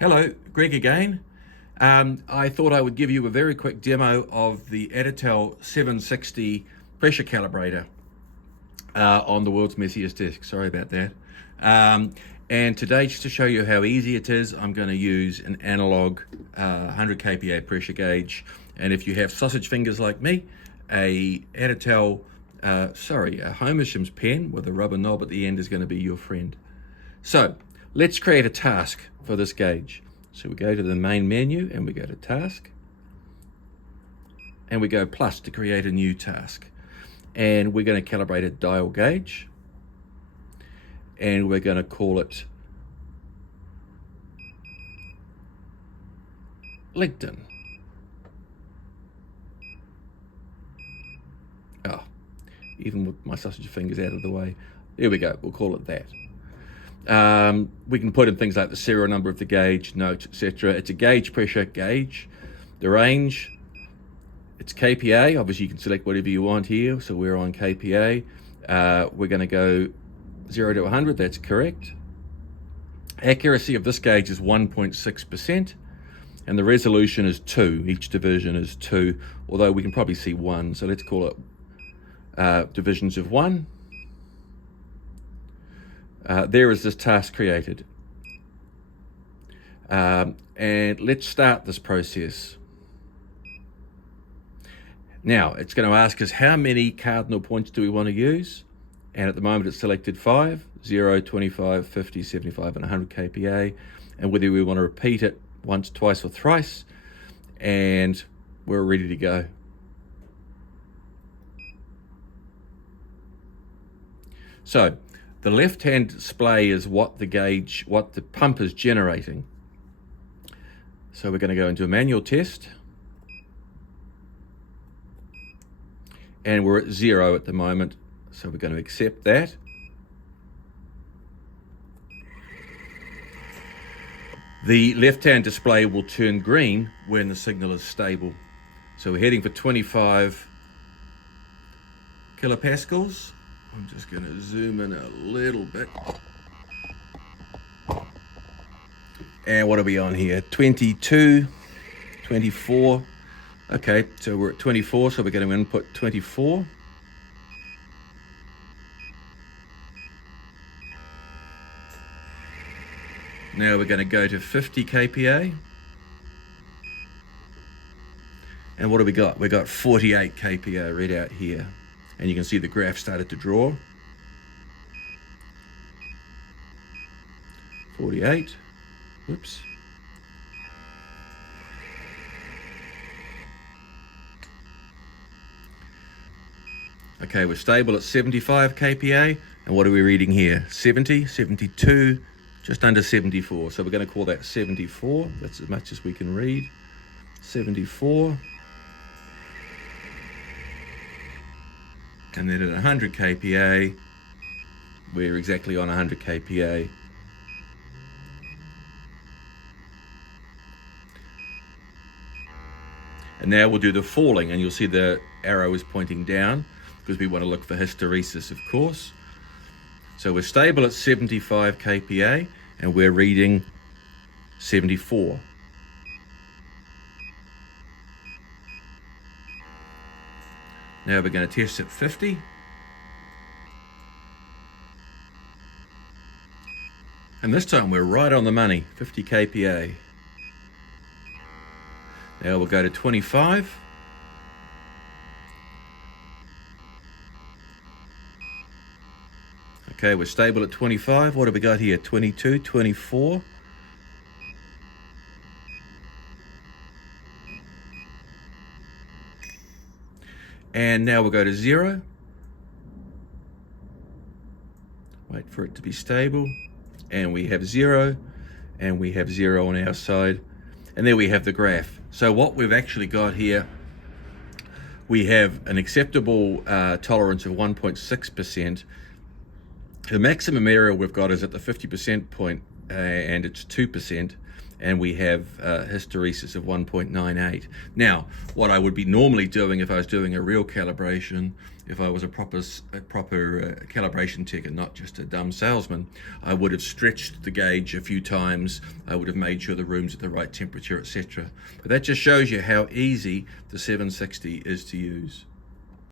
Hello, Greg again. I thought I would give you a very quick demo of the Additel 760 pressure calibrator on the world's messiest desk. Sorry about that. And today, just to show you how easy it is, I'm going to use an analog 100 kPa pressure gauge. And if you have sausage fingers like me, a Additel, a Homershim's pen with a rubber knob at the end is going to be your friend. So let's create a task for this gauge. So we go to the main menu and we go to task and we go plus to create a new task. And we're going to calibrate a dial gauge and we're going to call it LinkedIn. Oh, even with my sausage fingers out of the way. There we go, we'll call it that. We can put in things like the serial number of the gauge, notes, etc. It's a gauge pressure gauge. The range, it's kPa. Obviously, you can select whatever you want here. So we're on kPa. We're going to go 0 to 100. That's correct. Accuracy of this gauge is 1.6%, and the resolution is 2. Each division is 2, although we can probably see 1. So let's call it divisions of 1. There is this task created. And let's start this process. Now, it's going to ask us how many cardinal points do we want to use? And at the moment it's selected 5, 0, 25, 50, 75, and 100 kPa. And whether we want to repeat it once, twice, or thrice. And we're ready to go. So, the left-hand display is what the pump is generating. So we're going to go into a manual test. And we're at 0 at the moment, so we're going to accept that. The left-hand display will turn green when the signal is stable. So we're heading for 25 kilopascals. I'm just going to zoom in a little bit. And what are we on here? 22, 24. Okay, so we're at 24, so we're going to input 24. Now we're going to go to 50 kPa. And what do we got? We got 48 kPa read out here. And you can see the graph started to draw. 48. Whoops. Okay, we're stable at 75 kPa. And what are we reading here? 70, 72, just under 74. So we're going to call that 74. That's as much as we can read. 74. And then at 100 kPa, we're exactly on 100 kPa. And now we'll do the falling, and you'll see the arrow is pointing down because we want to look for hysteresis, of course. So we're stable at 75 kPa, and we're reading 74. Now we're going to test at 50. And this time we're right on the money, 50 kPa. Now we'll go to 25. Okay, we're stable at 25. What have we got here? 22, 24. And now we'll go to 0. Wait for it to be stable. And we have 0. And we have 0 on our side. And there we have the graph. So what we've actually got here, we have an acceptable tolerance of 1.6%. The maximum area we've got is at the 50% point, and it's 2%. and we have hysteresis of 1.98. Now, what I would be normally doing if I was doing a real calibration, if I was a proper calibration tech and not just a dumb salesman, I would have stretched the gauge a few times. I would have made sure the room's at the right temperature, etc. But that just shows you how easy the 760 is to use.